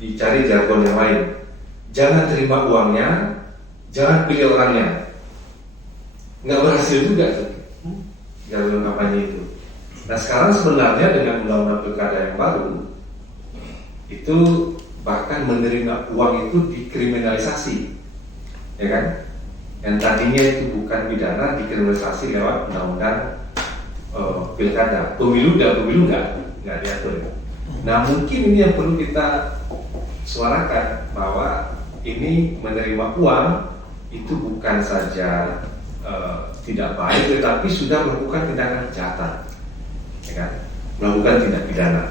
dicari jargon yang lain. Jangan terima uangnya, jangan pilih orangnya. Nggak berhasil juga tuh jargon kampanye itu. Nah sekarang sebenarnya dengan undang-undang pilkada yang baru itu bahkan menerima uang itu dikriminalisasi, ya kan? Yang tadinya itu bukan pidana dikriminalisasi lewat undang-undang pilkada. Pemilu nggak diatur. Nah mungkin ini yang perlu kita suarakan, bahwa ini menerima uang itu bukan saja tidak baik, tetapi sudah melakukan tindakan kejahatan, ya kan? Melakukan tindak pidana.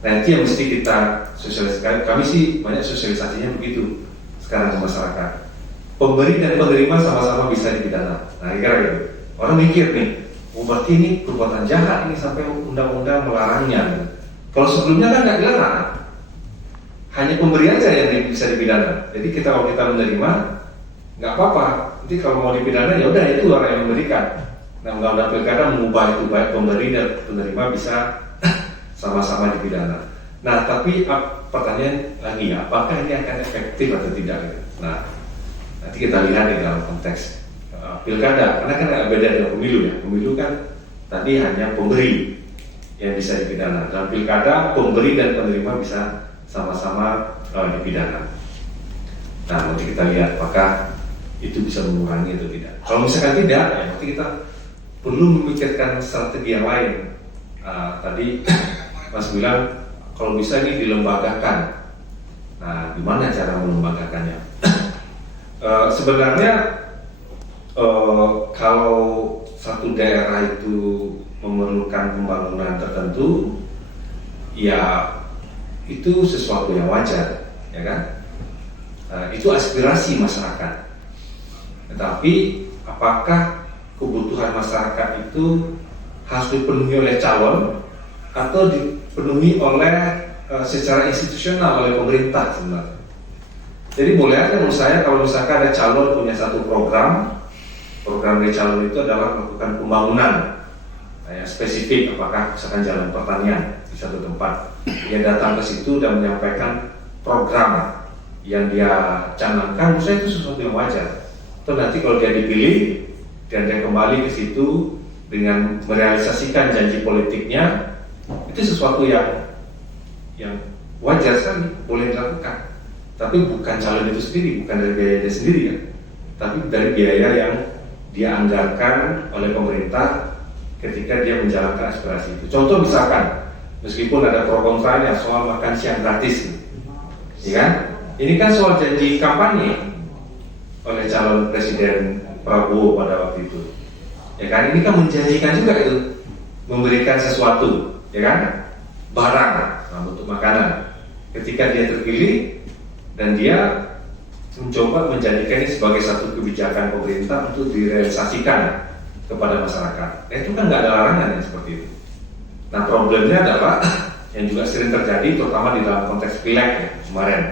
Nah itu yang mesti kita sosialisasikan. Kami sih banyak sosialisasinya begitu sekarang ke masyarakat. Pemberi dan penerima sama-sama bisa dipidana. Nah kira-kira gitu. Orang mikir nih, berarti ini perbuatan jahat ini sampai undang-undang melarangnya. Kalau sebelumnya kan nggak dilarang, hanya pemberi aja yang bisa dipidana. Jadi kalau kita menerima nggak apa-apa. Nanti kalau mau dipidana ya udah itu orang yang memberikan. Nah undang-undang pilkada mengubah itu, baik pemberi dan penerima bisa sama-sama dipidana. Nah tapi pertanyaan lagi, apakah ini akan efektif atau tidak? Nah nanti kita lihat di dalam konteks pilkada, karena kan agak beda dengan pemilu ya. Pemilu kan tadi hanya pemberi yang bisa dipidana. Dalam pilkada pemberi dan penerima bisa sama-sama dipidana. Nah nanti kita lihat apakah itu bisa mengurangi atau tidak. Kalau misalkan tidak, ya nanti kita perlu memikirkan strategi yang lain. Tadi Mas bilang kalau bisa ini dilembagakan. Nah gimana cara melembagakannya? Sebenarnya kalau satu daerah itu memerlukan pembangunan tertentu, ya itu sesuatu yang wajar, ya kan? Itu aspirasi masyarakat. Tetapi apakah kebutuhan masyarakat itu harus dipenuhi oleh calon atau dipenuhi oleh secara institusional oleh pemerintah sebenarnya? Jadi boleh aja menurut saya kalau misalkan ada calon punya satu program dari calon itu adalah melakukan pembangunan yang spesifik, apakah misalkan jalan pertanian di satu tempat, dia datang ke situ dan menyampaikan program yang dia canangkan, menurut saya itu sesuatu yang wajar. Atau nanti kalau dia dipilih dan dia kembali ke situ dengan merealisasikan janji politiknya, itu sesuatu yang wajar sekali, boleh dilakukan. Tapi bukan calon itu sendiri, bukan dari biaya dia sendiri ya, tapi dari biaya yang dia anggarkan oleh pemerintah ketika dia menjalankan aspirasi itu. Contoh misalkan, meskipun ada pro kontranya soal makan siang gratis, ya kan? Ini kan soal janji kampanye oleh calon Presiden Prabowo pada waktu itu, ya kan? Ini kan menjanjikan juga itu memberikan sesuatu, ya kan? Barang, bentuk makanan. Ketika dia terpilih dan dia mencoba menjadikan ini sebagai satu kebijakan pemerintah untuk direalisasikan kepada masyarakat. Nah itu kan nggak ada larangan yang seperti itu. Nah problemnya adalah yang juga sering terjadi, terutama di dalam konteks pileg ya, kemarin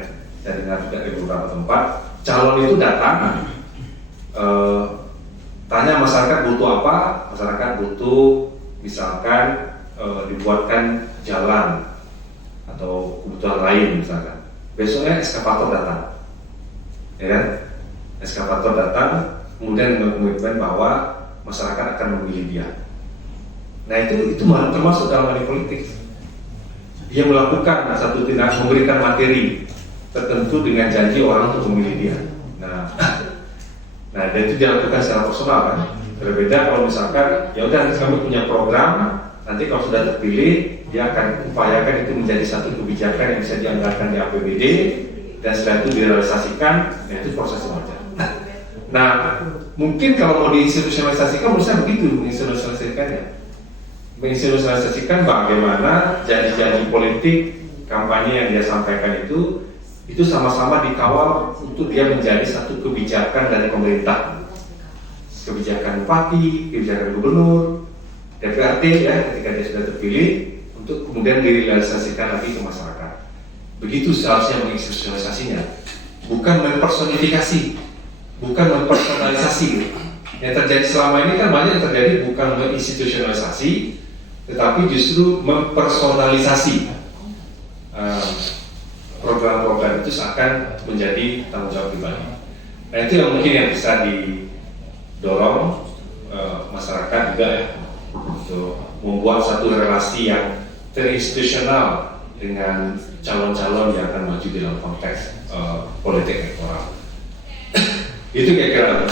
saya dengar juga di beberapa tempat, calon itu datang tanya masyarakat butuh apa, masyarakat butuh misalkan dibuatkan jalan atau kebutuhan lain misalkan. Besoknya eskavator datang, ya kan? Eskavator datang, kemudian mengkomitmen bahwa masyarakat akan memilih dia. Nah itu termasuk dalam money politik. Dia melakukan satu tindakan, memberikan materi tertentu dengan janji orang untuk memilih dia. Nah dan itu dilakukan secara personal kan. Berbeda kalau misalkan ya udah kami punya program, nanti kalau sudah terpilih dia akan upayakan itu menjadi satu kebijakan yang bisa dianggarkan di APBD dan setelah itu direalisasikan. Nah itu proses wajar. Nah mungkin kalau mau diinstitusionalisasikan menurut saya begitu menginstitusionalisasikan bagaimana janji-janji politik kampanye yang dia sampaikan itu sama-sama dikawal untuk dia menjadi satu kebijakan dari pemerintah, kebijakan bupati, kebijakan gubernur, DPRD ya ketika dia sudah terpilih, untuk kemudian direalisasikan lagi ke masyarakat. Begitu seharusnya menginstitusionalisasinya, bukan mempersonifikasi, bukan mempersonalisasi. Yang terjadi selama ini kan banyak yang terjadi bukan menginstitusionalisasi, tetapi justru mempersonalisasi program-program itu seakan menjadi tanggung jawab pribadi. Nah itu yang mungkin yang bisa didorong masyarakat juga ya, untuk membuat satu relasi yang terinstitusional dengan calon-calon yang akan maju dalam konteks politik elektoral. Itu kira-kira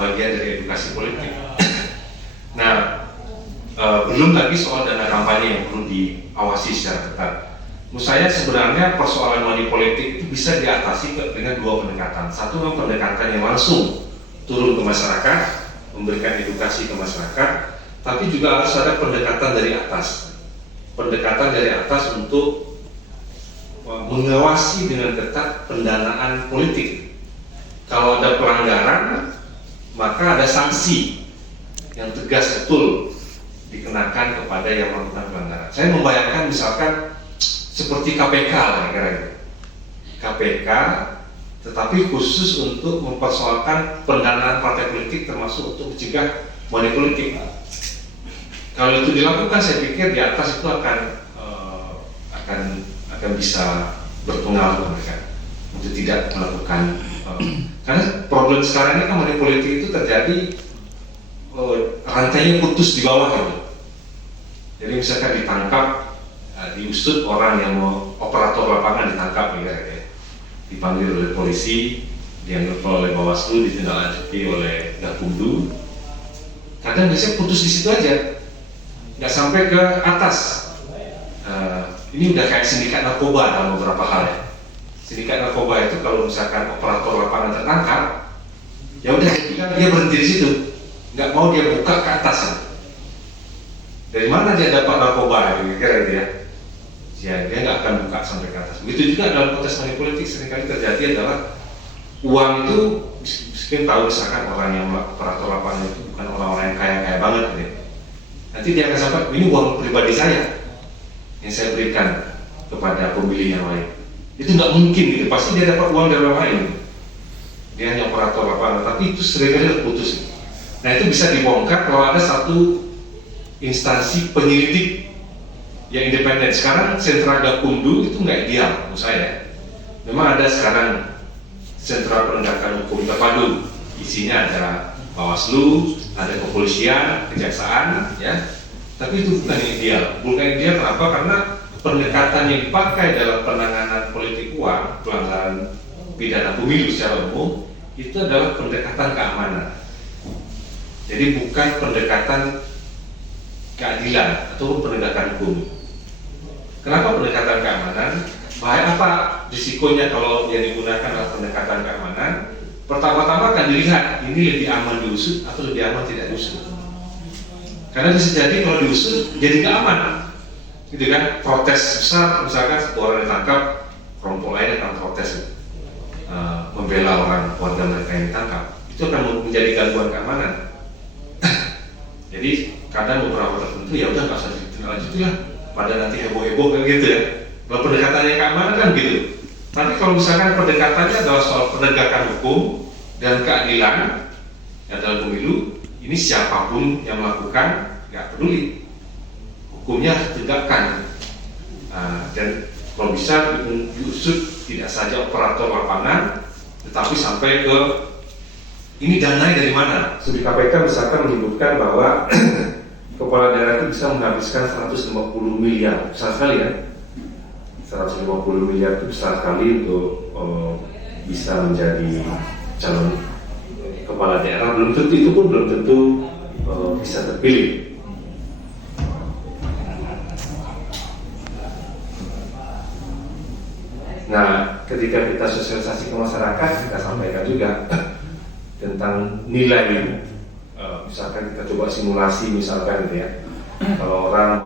bagian dari edukasi politik. Nah, belum lagi soal dana kampanye yang perlu diawasi secara ketat. Menurut saya sebenarnya persoalan money politik itu bisa diatasi dengan dua pendekatan. Satu memang pendekatan yang langsung turun ke masyarakat, memberikan edukasi ke masyarakat, tapi juga harus ada pendekatan dari atas. Pendekatan dari atas untuk mengawasi dengan ketat pendanaan politik. Kalau ada pelanggaran, maka ada sanksi yang tegas betul dikenakan kepada yang melakukan pelanggaran. Saya membayangkan misalkan seperti KPK lah kira-kira. KPK tetapi khusus untuk mempersoalkan pendanaan partai politik termasuk untuk mencegah money politik. Kalau itu dilakukan, saya pikir di atas itu akan bisa berpengaruh mereka untuk tidak melakukan karena problem sekarang ini kan money politik itu terjadi rantainya putus di bawah gitu. Jadi misalkan ditangkap, diusut orang yang mau operator lapangan ditangkap ya, dipanggil oleh polisi, dianggap oleh Bawaslu, ditindaklanjuti oleh Gakumdu. Kadang biasanya putus di situ aja, nggak sampai ke atas. Ini udah kayak sindikat narkoba dalam beberapa hal ya. Sindikat narkoba itu kalau misalkan operator lapangan tertangkap, ya udah dia berhenti di situ, nggak mau dia buka ke atas. Dari mana dia dapat narkoba? Kira-kira gitu ya. Ya dia nggak akan buka sampai ke atas. Begitu juga dalam konteks money politik seringkali terjadi adalah uang itu mungkin tahu misalkan orang yang operator lapangan itu bukan orang-orang yang kaya-kaya banget gitu. Nanti dia akan sampai ini uang pribadi saya yang saya berikan kepada pemilih yang lain. Itu nggak mungkin gitu, pasti dia dapat uang dari orang lain. Dia hanya operator lapangan, tapi itu seringkali putus. Nah itu bisa dibongkar kalau ada satu instansi penyelidik yang independen. Sekarang sentra Gakumdu itu nggak ideal menurut saya. Memang ada sekarang sentra penegakan hukum terpadu, isinya ada Bawaslu, ada kepolisian, kejaksaan, ya. Tapi itu bukan ideal. Bukan ideal kenapa? Karena pendekatan yang dipakai dalam penanganan politik uang, pelanggaran pidana pemilu secara umum, itu adalah pendekatan keamanan. Jadi bukan pendekatan keadilan atau penegakan hukum. Kenapa pendekatan keamanan? Bahaya apa risikonya kalau yang digunakan adalah pendekatan keamanan? Pertama-tama akan dilihat ini lebih aman diusut atau lebih aman tidak diusut. Karena bisa jadi kalau diusut jadi nggak aman, gitu kan? Protes besar, misalkan satu orang ditangkap, kelompok lain akan protes, membela orang warga mereka yang ditangkap, itu akan menjadi gangguan keamanan. Jadi kadang beberapa tertentu ya udah nggak usah ditindaklanjuti lah, pada nanti heboh-heboh kan gitu ya. Kalau pendekatannya keamanan kan gitu. Tapi kalau misalkan pendekatannya adalah soal penegakan hukum dan keadilan ya dalam pemilu, ini siapapun yang melakukan nggak peduli, hukumnya harus ditegakkan. Dan kalau bisa diusut tidak saja operator lapangan, tetapi sampai ke ini dananya dari mana. Studi KPK misalkan menyebutkan bahwa kepala daerah itu bisa menghabiskan 150 miliar, besar sekali ya. 150 miliar itu besar sekali untuk bisa menjadi calon kepala daerah. Belum tentu, itu pun belum tentu bisa terpilih. Nah, ketika kita sosialisasi ke masyarakat, kita sampaikan juga tentang nilai. Misalkan kita coba simulasi misalkan gitu ya, kalau orang